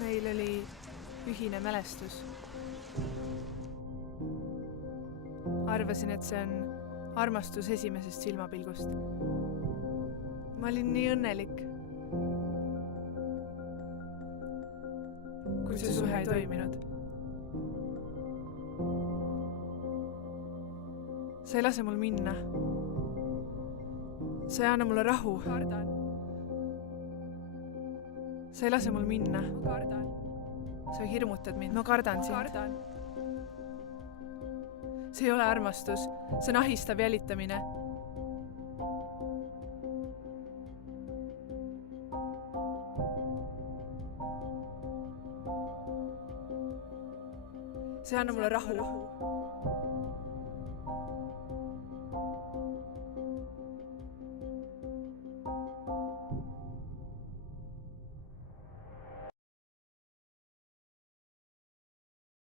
Meil oli ühine mälestus. Arvasin, et see on armastus esimesest silmapilgust. Ma olin nii õnnelik. Kui see suhe ei toiminud. Sa ei lase mul minna. Sa ei anna mulle rahu. Ma kardan. Sa ei lase mul minna. Ma kardan. Sa hirmutad mind. Ma kardan sind. Ma kardan. See ei ole armastus. See on ahistav jälitamine. See anna mulle rahu.